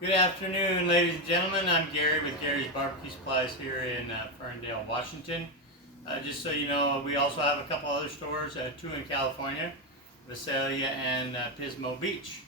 Good afternoon, ladies and gentlemen. I'm Gary with Gary's Barbecue Supplies here in Ferndale, Washington. Just so you know, we also have a couple other stores, two in California, Visalia and Pismo Beach.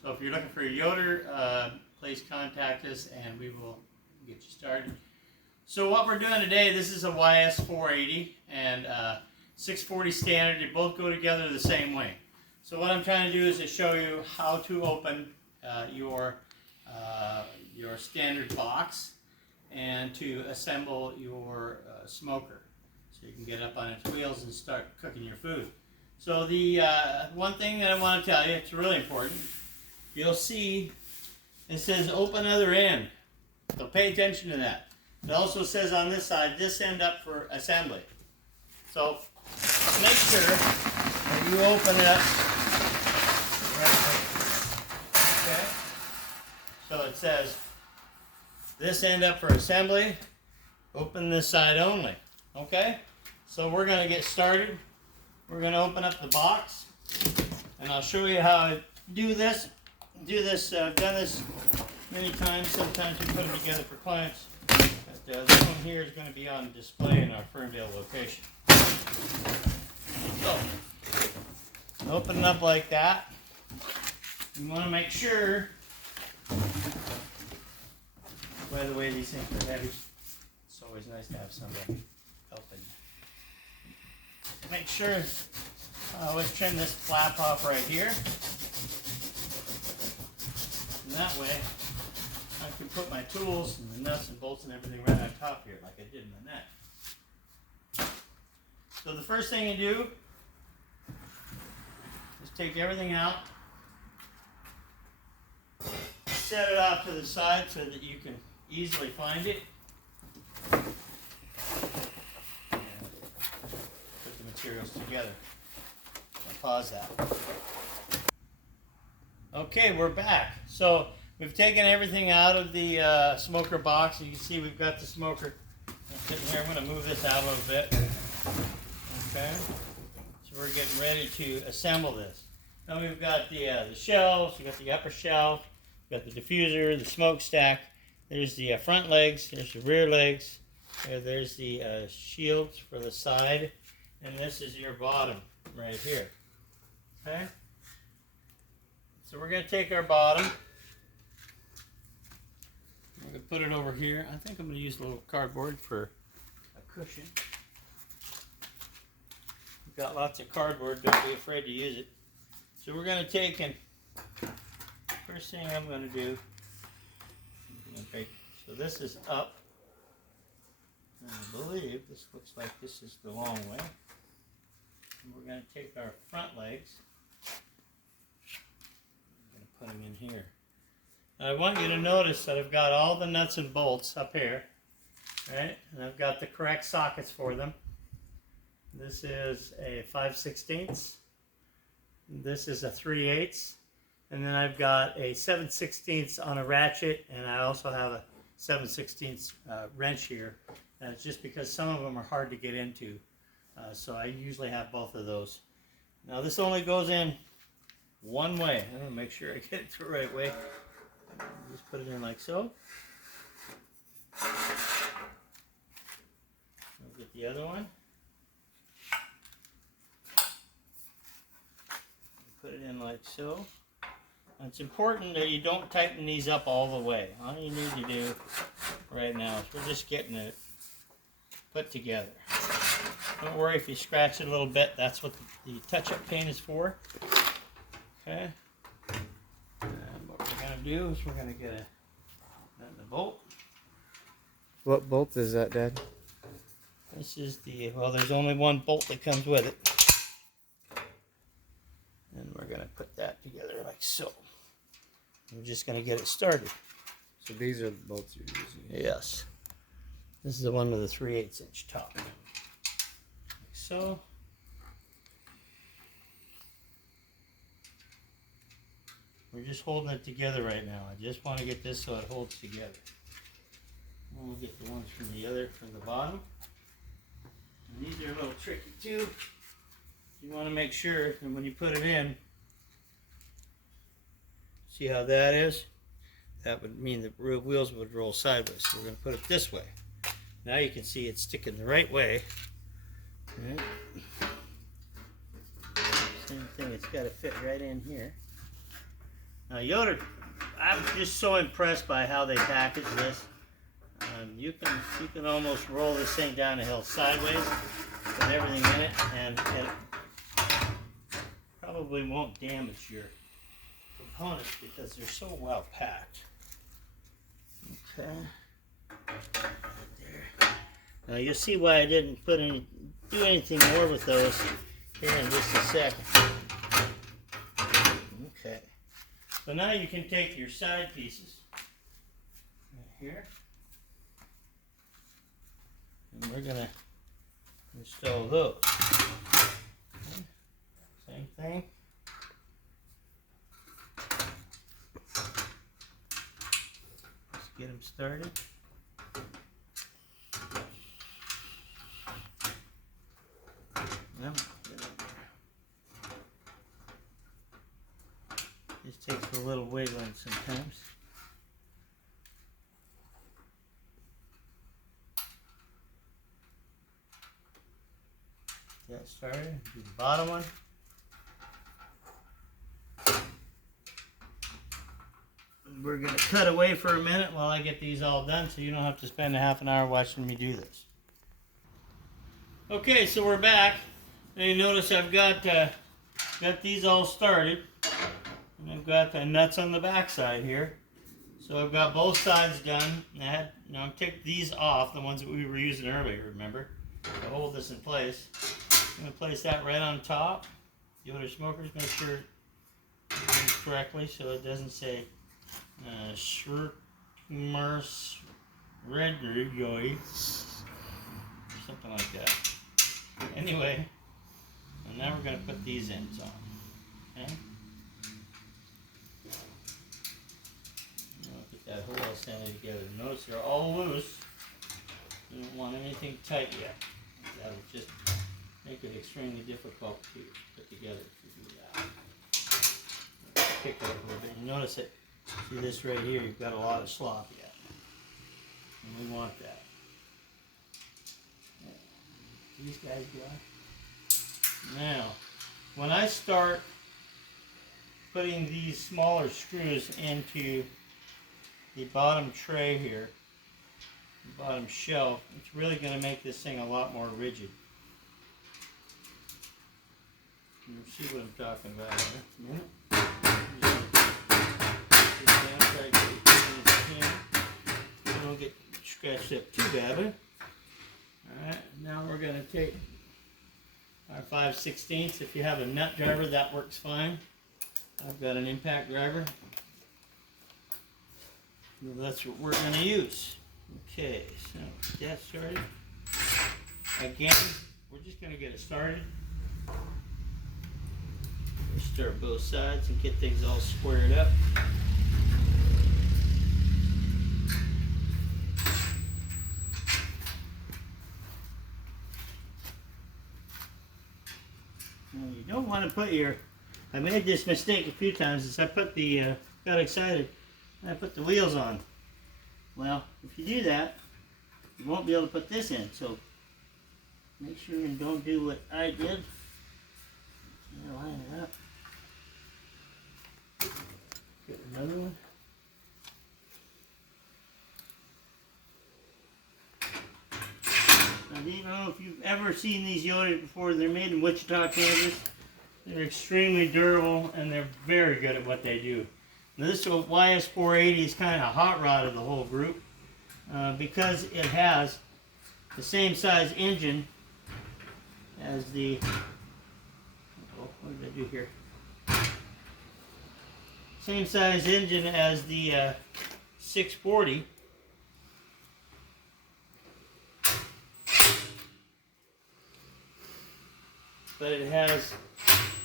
So if you're looking for a Yoder, please contact us and we will get you started. So what we're doing today, this is a YS480 and 640 standard. They both go together the same way. So what I'm trying to do is to show you how to open your standard box and to assemble your smoker so you can get up on its wheels and start cooking your food. So the one thing that I want to tell you, it's really important, you'll see it says open other end, so pay attention to that. It also says on this side, this end up for assembly. So make sure that you open it up right there. Okay? So it says this end up for assembly, open this side only. Okay? So we're going to get started. We're going to open up the box and I'll show you how I do this. I've done this many times. Sometimes we put them together for clients. But this one here is going to be on display in our Ferndale location. So, open it up like that. You want to make sure, by the way, these things are heavy. It's always nice to have somebody helping you. Make sure I always trim this flap off right here. And that way I can put my tools and the nuts and bolts and everything right on top here like I did in the net. So the first thing you do is take everything out, set it off to the side so that you can easily find it, and put the materials together. I'll pause that. Okay, we're back. So we've taken everything out of the smoker box. You can see we've got the smoker sitting here. I'm going to move this out a little bit. Okay, so we're getting ready to assemble this. Now we've got the shelves. We've got the upper shelf. We've got the diffuser, the smokestack. There's the front legs. There's the rear legs. There's the shields for the side, and this is your bottom right here. Okay. So we're going to take our bottom. I'm going to put it over here. I think I'm going to use a little cardboard for a cushion. We've got lots of cardboard, don't be afraid to use it. So we're going to take and first thing I'm going to do, okay, so this is up. And I believe this looks like this is the long way. And we're going to take our front legs. Put them in here. Now I want you to notice that I've got all the nuts and bolts up here, right? And I've got the correct sockets for them. This is a 5/16. This is a 3/8. And then I've got a 7/16 on a ratchet, and I also have a 7/16 wrench here. And it's just because some of them are hard to get into. So I usually have both of those. Now this only goes in one way. I'm going to make sure I get it the right way. Just put it in like so. We'll get the other one. Put it in like so. And it's important that you don't tighten these up all the way. All you need to do right now is we're just getting it put together. Don't worry if you scratch it a little bit. That's what the touch-up paint is for. Okay, and what we're going to do is we're going to get the bolt. What bolt is that, Dad? This is well, there's only one bolt that comes with it. And we're going to put that together like so. We're just going to get it started. So these are the bolts you're using? Yes. This is the one with the 3/8 inch top. Like so. We're just holding it together right now. I just want to get this so it holds together. And we'll get the ones from the bottom. And these are a little tricky too. You want to make sure that when you put it in, see how that is? that would mean the wheels would roll sideways. So we're going to put it this way. Now you can see it's sticking the right way. Right. Same thing, it's got to fit right in here. Now Yoder, I'm just so impressed by how they package this. You can almost roll this thing down the hill sideways with everything in it, and it probably won't damage your components because they're so well packed. Okay. There. Now you'll see why I didn't do anything more with those here in just a second. Okay. So now you can take your side pieces right here, and we're gonna install those. Okay. Same thing. Let's get them started. This takes a little wiggling sometimes. Get that started. Do the bottom one. We're going to cut away for a minute while I get these all done so you don't have to spend a half an hour watching me do this. Okay, so we're back. Now you notice I've got these all started. And I've got the nuts on the back side here. So I've got both sides done. Now I'm take these off, the ones that we were using earlier, remember? To hold this in place. I'm going to place that right on top. Yoder smokers, make sure it goes correctly so it doesn't say Schmers Redgerjoy, something like that. Anyway, and now we're going to put these ends on. Okay? Get that whole assembly together. Notice they're all loose. You don't want anything tight yet. That'll just make it extremely difficult to put together if you do that. Pick it up a little bit. You notice it. See this right here? You've got a lot of slop yet. And we want that. These guys go. Now, when I start putting these smaller screws into the bottom tray here, the bottom shelf, it's really going to make this thing a lot more rigid. You'll see what I'm talking about here in a minute. You don't get scratched up too badly. Alright, now we're going to take our 5/16. If you have a nut driver, that works fine. I've got an impact driver. So that's what we're going to use. Okay, so get that started. Again, we're just going to get it started. Start both sides and get things all squared up. Now you don't want to put your, I made this mistake a few times is I put the, got excited, and I put the wheels on. Well, if you do that, you won't be able to put this in, so make sure and don't do what I did. Line it up. Get another one. Now, do you know if you've ever seen these Yoder before? They're made in Wichita, Kansas. They're extremely durable and they're very good at what they do. Now, this YS480 is kind of a hot rod of the whole group because it has the same size engine as the. What did I do here? Same size engine as the 640. But it has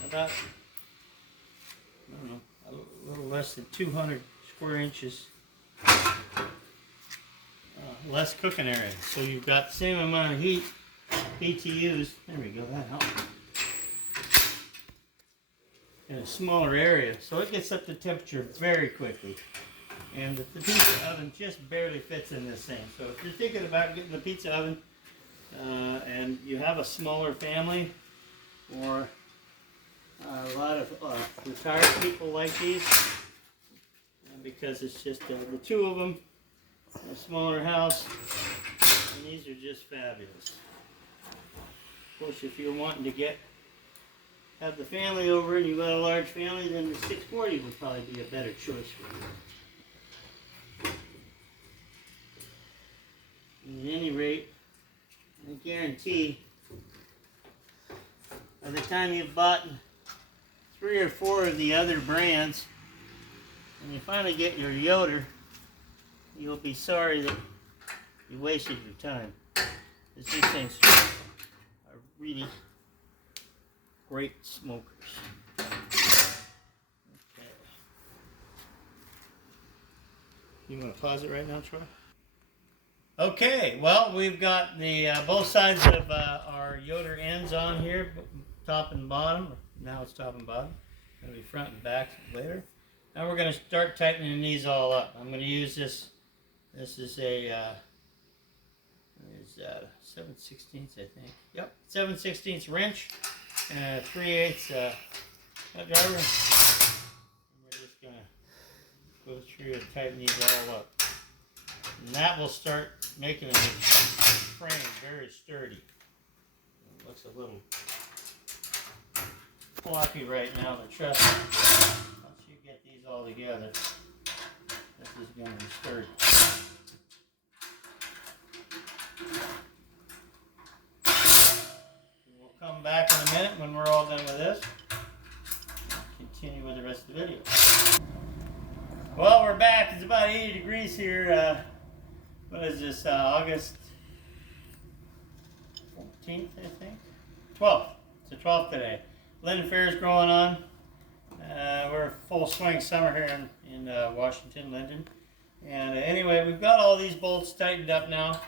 about, I don't know, a little less than 200 square inches less cooking area. So you've got the same amount of heat, BTUs, there we go, that helps, in a smaller area. So it gets up to temperature very quickly. And the pizza oven just barely fits in this thing. So if you're thinking about getting the pizza oven and you have a smaller family, or a lot of retired people like these, because it's just the two of them, a smaller house, and these are just fabulous. Of course, if you're wanting to have the family over and you've got a large family, then the 640 would probably be a better choice for you. At any rate, I guarantee by the time you've bought 3 or 4 of the other brands and you finally get your Yoder, you'll be sorry that you wasted your time. Because these things are really great smokers. Okay. You want to pause it right now, Troy? Okay, well, we've got the both sides of our Yoder ends on here, top and bottom. Now it's top and bottom. It'll be front and back later. Now we're going to start tightening these all up. I'm going to use this. This is a 7/16, I think. Yep, 7/16 wrench and 3/8 nut driver. And we're just going to go through and tighten these all up. And that will start making the frame very sturdy. It looks a little floppy right now, but trust me, once you get these all together, this is going to be sturdy. We'll come back in a minute when we're all done with this and continue with the rest of the video. Well, we're back. It's about 80 degrees here. What is this, August 14th, I think? 12th. It's the 12th today. Linden Fair is going on. We're full swing summer here in Washington, Linden. And anyway, we've got all these bolts tightened up now.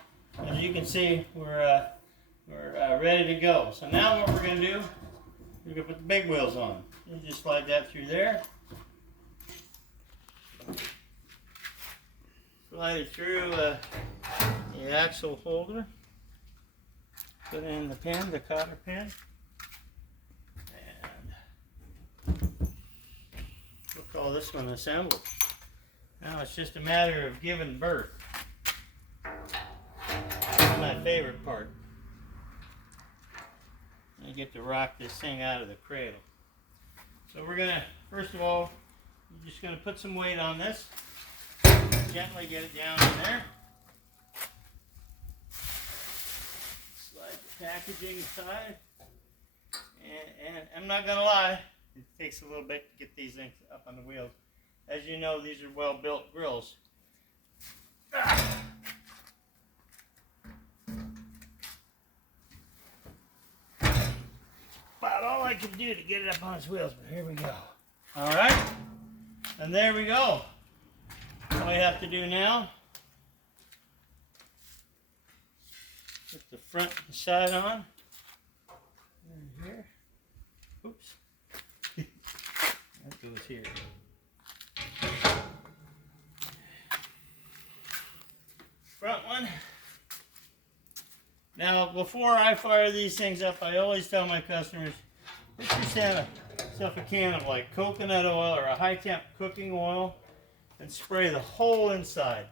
As you can see, we're ready to go. So now what we're going to do, we're going to put the big wheels on. You just slide that through there. Slide it through the axle holder. Put in the pin, the cotter pin. And we'll call this one assembled. Now it's just a matter of giving birth. That's my favorite part. I get to rock this thing out of the cradle. So we're going to, first of all, we're just going to put some weight on this. Gently get it down in there. Slide the packaging aside. And I'm not going to lie, it takes a little bit to get these things up on the wheels. As you know, these are well-built grills. About all I can do to get it up on its wheels, but here we go. All right, and there we go. All we have to do now, put the front and side on. And here. Oops. That goes here. Front one. Now, before I fire these things up, I always tell my customers, put yourself a can of like coconut oil or a high temp cooking oil and spray the whole inside.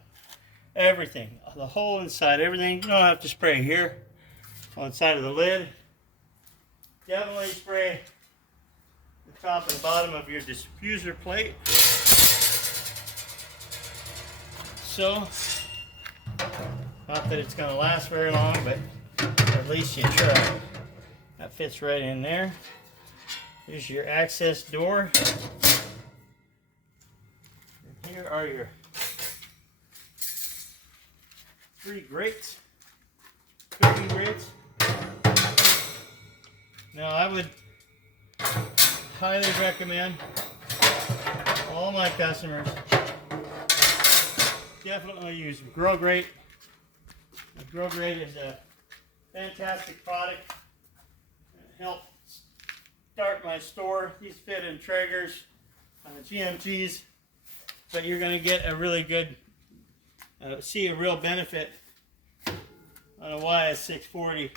Everything. The whole inside. Everything. You don't have to spray here on the side of the lid. Definitely spray the top and bottom of your diffuser plate. So, not that it's going to last very long, but at least you try. That fits right in there. Here's your access door. And here are your 3 grates, cooking grates. Now I would highly recommend all my customers definitely use Grow Grate. The Grow Grate is a fantastic product. It helped start my store. These fit in Traegers, GMTs, but you're going to get a really good, see a real benefit on a YS640,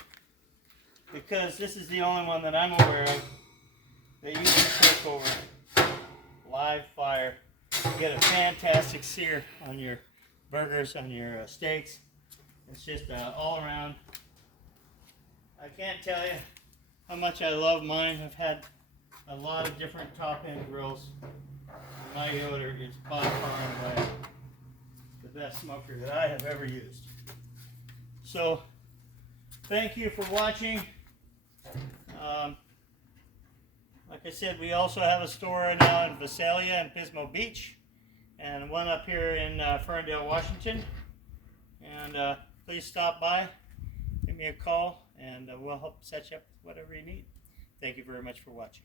because this is the only one that I'm aware of that you can cook over live fire. You get a fantastic sear on your burgers, on your steaks. It's just all around. I can't tell you how much I love mine. I've had a lot of different top end grills. My Yoder is by far and away the best smoker that I have ever used. So, thank you for watching. Like I said, we also have a store now in Visalia and Pismo Beach, and one up here in Ferndale, Washington. And please stop by, give me a call, and we'll help set you up with whatever you need. Thank you very much for watching.